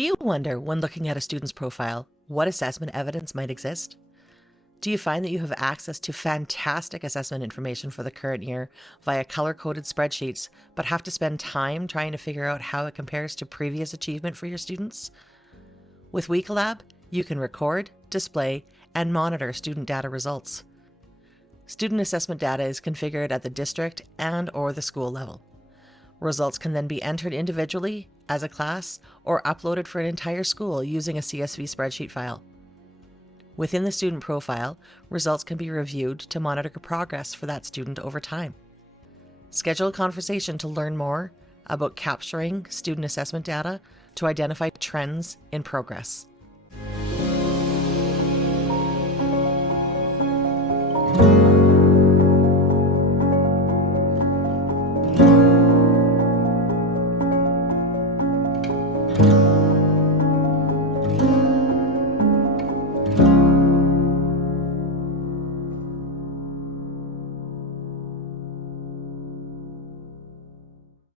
Do you wonder, when looking at a student's profile, what assessment evidence might exist? Do you find that you have access to fantastic assessment information for the current year via color-coded spreadsheets, but have to spend time trying to figure out how it compares to previous achievement for your students? With WeCollab, you can record, display, and monitor student data results. Student assessment data is configured at the district and/or the school level. Results can then be entered individually, as a class, or uploaded for an entire school using a CSV spreadsheet file. Within the student profile, results can be reviewed to monitor progress for that student over time. Schedule a conversation to learn more about capturing student assessment data to identify trends in progress.